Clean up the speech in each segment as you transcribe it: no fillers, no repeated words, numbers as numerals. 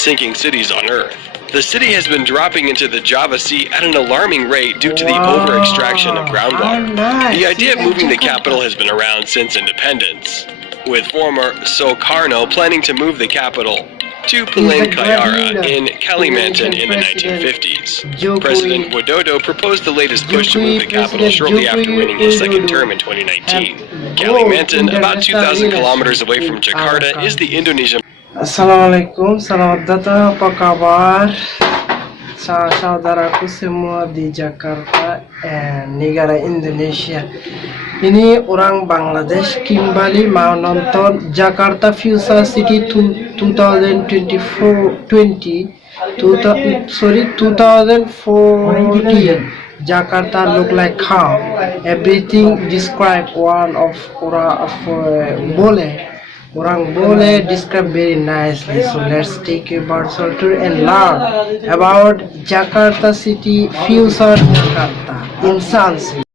fastest sinking cities on Earth. The city has been dropping into the Java Sea at an alarming rate due to the over-extraction of groundwater. The idea of moving the capital has been around since independence, with former Sukarno planning to move the capital to Palangkaraya in Kalimantan in the 1950s. President Widodo proposed the latest push to move the capital shortly after winning his second term in 2019. Kalimantan, about 2,000 kilometers away from Jakarta, is the Indonesian. Assalamualaikum, selamat datang, apa kabar saudaraku semua di Jakarta, negara Indonesia. Ini orang Bangladesh kembali mau nonton Jakarta Future City 2014. Jakarta look like how everything described one of Orang Bole describe very nicely. So let's take a virtual tour and learn about Jakarta City Future Jakarta in Sunset.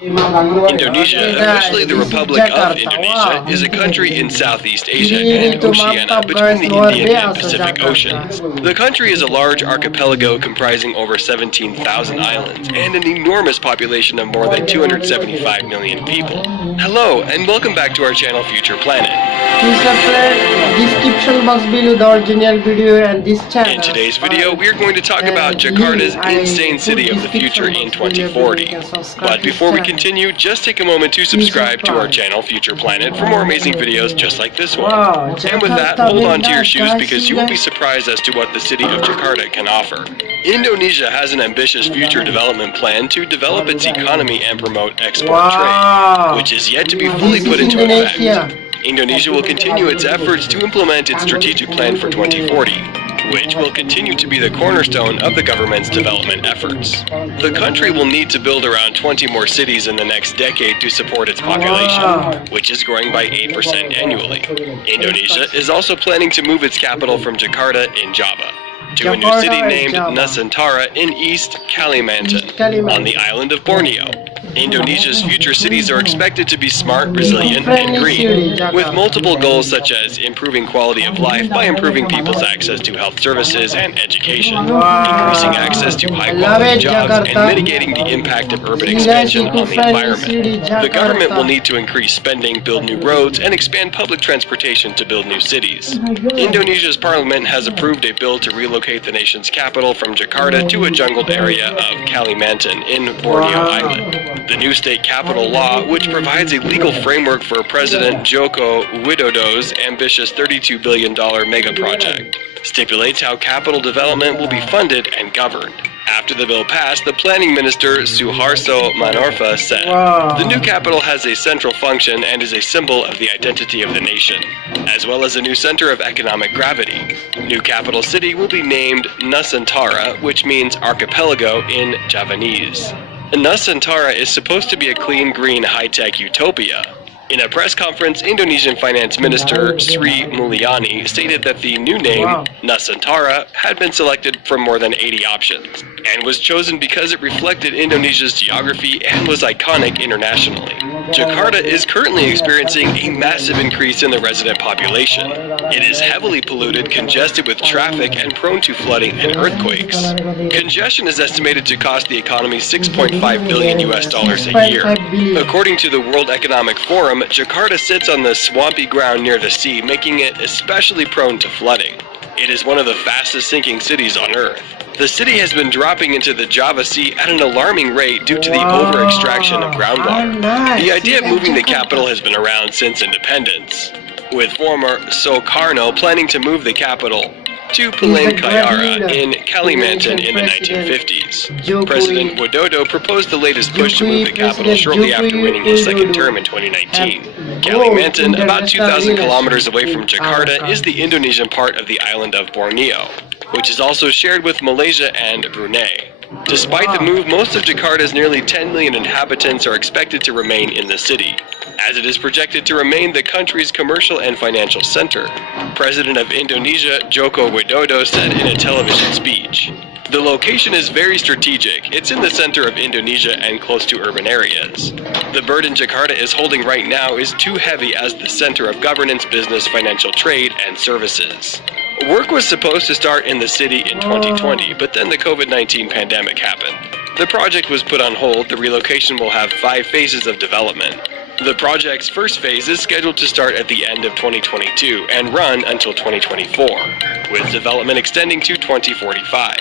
Indonesia, officially the Republic of Indonesia, is a country in Southeast Asia and Oceania between the Indian and Pacific Oceans. The country is a large archipelago comprising over 17,000 islands and an enormous population of more than 275 million people. Hello, and welcome back to our channel Future Planet. Description box below the original video and this channel. In today's video, we are going to talk about Jakarta's insane city of the future in 2040. But before we continue, just take a moment to subscribe to our channel Future Planet for more amazing videos just like this one. And with that, hold on to your shoes because you will be surprised as to what the city of Jakarta can offer. Indonesia has an ambitious future development plan to develop its economy and promote export trade, which is yet to be fully put into effect. Indonesia will continue its efforts to implement its strategic plan for 2040, which will continue to be the cornerstone of the government's development efforts. The country will need to build around 20 more cities in the next decade to support its population, which is growing by 8% annually. Indonesia is also planning to move its capital from Jakarta in Java to a new city named Nusantara in East Kalimantan on the island of Borneo. Indonesia's future cities are expected to be smart, resilient, and green, with multiple goals such as improving quality of life by improving people's access to health services and education, increasing access to high-quality jobs, and mitigating the impact of urban expansion on the environment. The government will need to increase spending, build new roads, and expand public transportation to build new cities. Indonesia's parliament has approved a bill to relocate the nation's capital from Jakarta to a jungled area of Kalimantan in Borneo Island. The new state capital law, which provides a legal framework for President Joko Widodo's ambitious $32 billion mega project, stipulates how capital development will be funded and governed. After the bill passed, the planning minister Suharto Manoarfa said, "The new capital has a central function and is a symbol of the identity of the nation, as well as a new center of economic gravity. New capital city will be named Nusantara, which means archipelago in Javanese. Nusantara is supposed to be a clean, green, high-tech utopia." In a press conference, Indonesian Finance Minister Sri Mulyani stated that the new name, Nusantara, had been selected from more than 80 options, and was chosen because it reflected Indonesia's geography and was iconic internationally. Jakarta is currently experiencing a massive increase in the resident population. It is heavily polluted, congested with traffic, and prone to flooding and earthquakes. Congestion is estimated to cost the economy $6.5 billion a year. According to the World Economic Forum, Jakarta sits on the swampy ground near the sea, making it especially prone to flooding. It is one of the fastest sinking cities on Earth. The city has been dropping into the Java Sea at an alarming rate due to the over-extraction of groundwater. The idea of moving the capital has been around since independence, with former Sukarno planning to move the capital to Palangkaraya in Kalimantan in the 1950s. President Widodo proposed the latest push to move the capital shortly after winning his second term in 2019. Kalimantan, about 2,000 kilometers away from Jakarta, is the Indonesian part of the island of Borneo, which is also shared with Malaysia and Brunei. Despite the move, most of Jakarta's nearly 10 million inhabitants are expected to remain in the city, as it is projected to remain the country's commercial and financial center. President of Indonesia, Joko Widodo, said in a television speech, The location is very strategic. It's in the center of Indonesia and close to urban areas. The burden Jakarta is holding right now is too heavy as the center of governance, business, financial trade, and services. Work was supposed to start in the city in 2020, but then the COVID-19 pandemic happened. The project was put on hold. The relocation will have 5 phases of development. The project's first phase is scheduled to start at the end of 2022 and run until 2024, with development extending to 2045.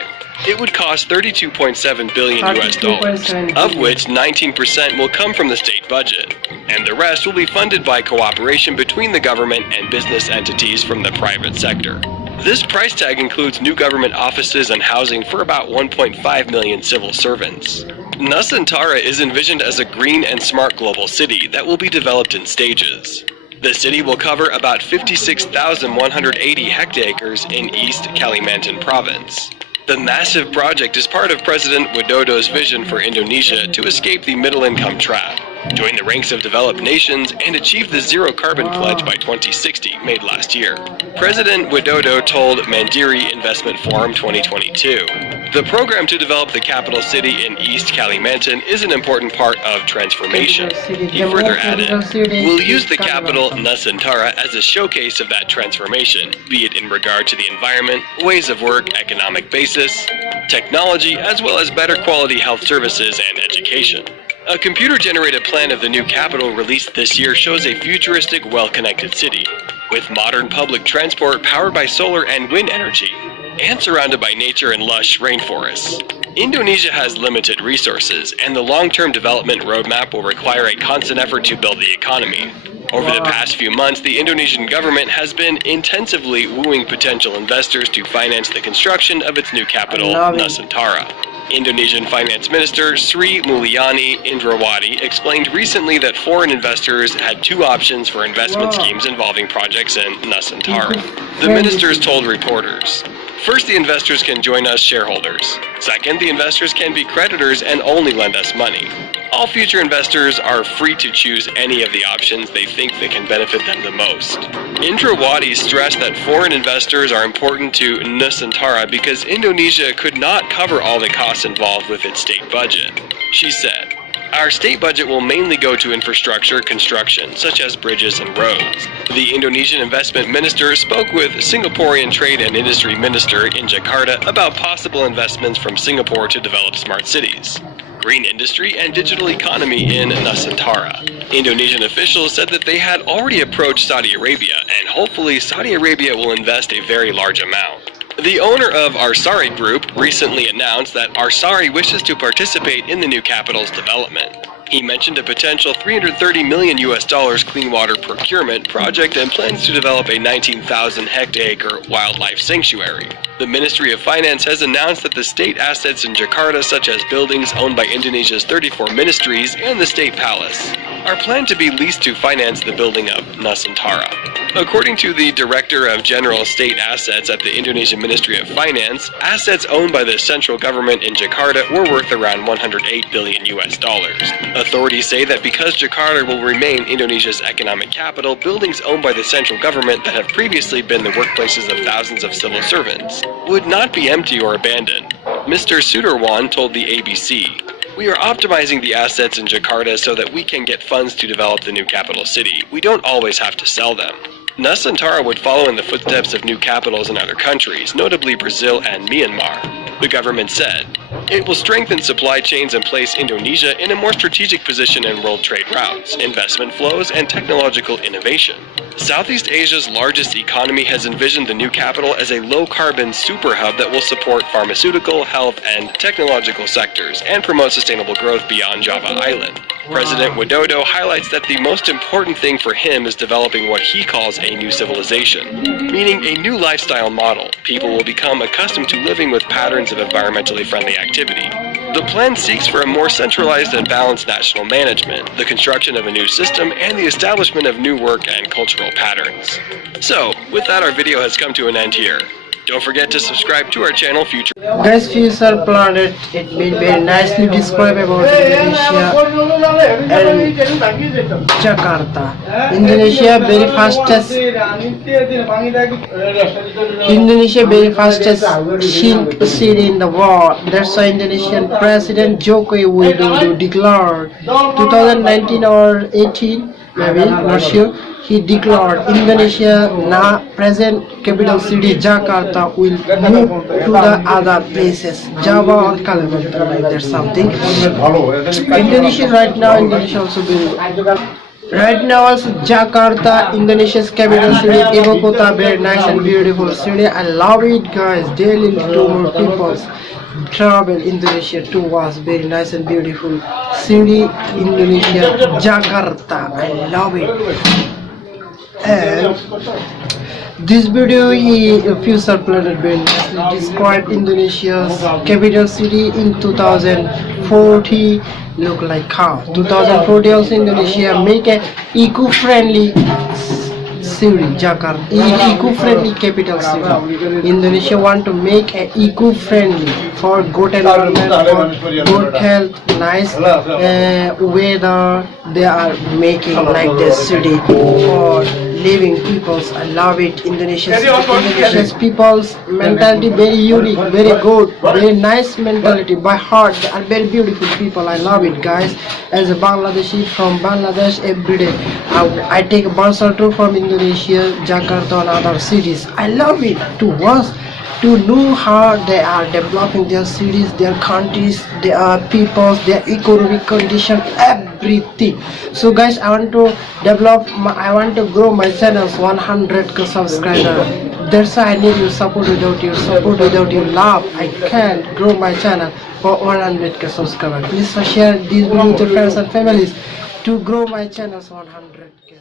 It would cost $32.7 billion US dollars, of which 19% will come from the state budget, and the rest will be funded by cooperation between the government and business entities from the private sector. This price tag includes new government offices and housing for about 1.5 million civil servants. Nusantara is envisioned as a green and smart global city that will be developed in stages. The city will cover about 56,180 hectares in East Kalimantan province. The massive project is part of President Widodo's vision for Indonesia to escape the middle-income trap, join the ranks of developed nations, and achieve the zero-carbon pledge by 2060 made last year. President Widodo told Mandiri Investment Forum 2022, "The program to develop the capital city in East Kalimantan is an important part of transformation." He further added, "We'll use the capital Nusantara as a showcase of that transformation, be it in regard to the environment, ways of work, economic basis, technology, as well as better quality health services and education." A computer-generated plan of the new capital released this year shows a futuristic, well-connected city, with modern public transport powered by solar and wind energy, and surrounded by nature and lush rainforests. Indonesia has limited resources, and the long-term development roadmap will require a constant effort to build the economy. Over the past few months, the Indonesian government has been intensively wooing potential investors to finance the construction of its new capital, Nusantara. Indonesian Finance Minister Sri Mulyani Indrawati explained recently that foreign investors had 2 options for investment schemes involving projects in Nusantara. The ministers told reporters, "First, the investors can join us shareholders. Second, the investors can be creditors and only lend us money. All future investors are free to choose any of the options they think that can benefit them the most." Indrawati stressed that foreign investors are important to Nusantara because Indonesia could not cover all the costs involved with its state budget. She said, "Our state budget will mainly go to infrastructure construction, such as bridges and roads." The Indonesian investment minister spoke with Singaporean trade and industry minister in Jakarta about possible investments from Singapore to develop smart cities, green industry, and digital economy in Nusantara. Indonesian officials said that they had already approached Saudi Arabia, and hopefully Saudi Arabia will invest a very large amount. The owner of Arsari Group recently announced that Arsari wishes to participate in the new capital's development. He mentioned a potential $330 million US clean water procurement project and plans to develop a 19,000 hectare wildlife sanctuary. The Ministry of Finance has announced that the state assets in Jakarta, such as buildings owned by Indonesia's 34 ministries and the State Palace, are planned to be leased to finance the building of Nusantara. According to the Director of General State Assets at the Indonesian Ministry of Finance, assets owned by the central government in Jakarta were worth around $108 billion US. Authorities say that because Jakarta will remain Indonesia's economic capital, buildings owned by the central government that have previously been the workplaces of thousands of civil servants would not be empty or abandoned. Mr. Sudarwan told the ABC, "We are optimizing the assets in Jakarta so that we can get funds to develop the new capital city. We don't always have to sell them." Nusantara would follow in the footsteps of new capitals in other countries, notably Brazil and Myanmar. The government said, "It will strengthen supply chains and place Indonesia in a more strategic position in world trade routes, investment flows, and technological innovation." Southeast Asia's largest economy has envisioned the new capital as a low-carbon super hub that will support pharmaceutical, health, and technological sectors and promote sustainable growth beyond Java Island. President Widodo highlights that the most important thing for him is developing what he calls a new civilization, meaning a new lifestyle model. People will become accustomed to living with patterns of environmentally friendly activity. The plan seeks for a more centralized and balanced national management, the construction of a new system, and the establishment of new work and cultural patterns. So, with that, our video has come to an end here. Don't forget to subscribe to our channel Future. Guys, future planet, it been very nicely described about Indonesia and Jakarta. Indonesia very fastest city in the world. That's why Indonesian President Joko Widodo declared 2019 or 18, maybe not sure. He declared Indonesia present capital city Jakarta will move to the other places, Java or Kalimantan, like that something. Indonesia right now, Indonesia also being right now also Jakarta, Indonesia's capital city, Ibu Kota, very nice and beautiful city. I love it, guys. Daily two more people travel Indonesia to was very nice and beautiful city, Indonesia, Jakarta. I love it. And this video is a future planet very nicely described Indonesia's capital city in 2040 look like how 2040 also Indonesia make a eco-friendly city Jakarta, eco-friendly capital city. Indonesia want to make a eco-friendly for good environment, for good health, nice weather. They are making like this city for living peoples. I love it. Indonesia's people's mentality very unique, very good, very nice mentality by heart. They are very beautiful people. I love it, guys. As a Bangladeshi from Bangladesh, every day I take a bus or two from Indonesia, Jakarta and other cities. I love it to watch, to know how they are developing their cities, their countries, their peoples, their economic condition, everything. So guys, I want to I want to grow my channels 100k subscriber. That's why I need your support. Without your support, without your love, I can't grow my channel for 100k subscriber. Please share this video with your friends and families to grow my channels 100k.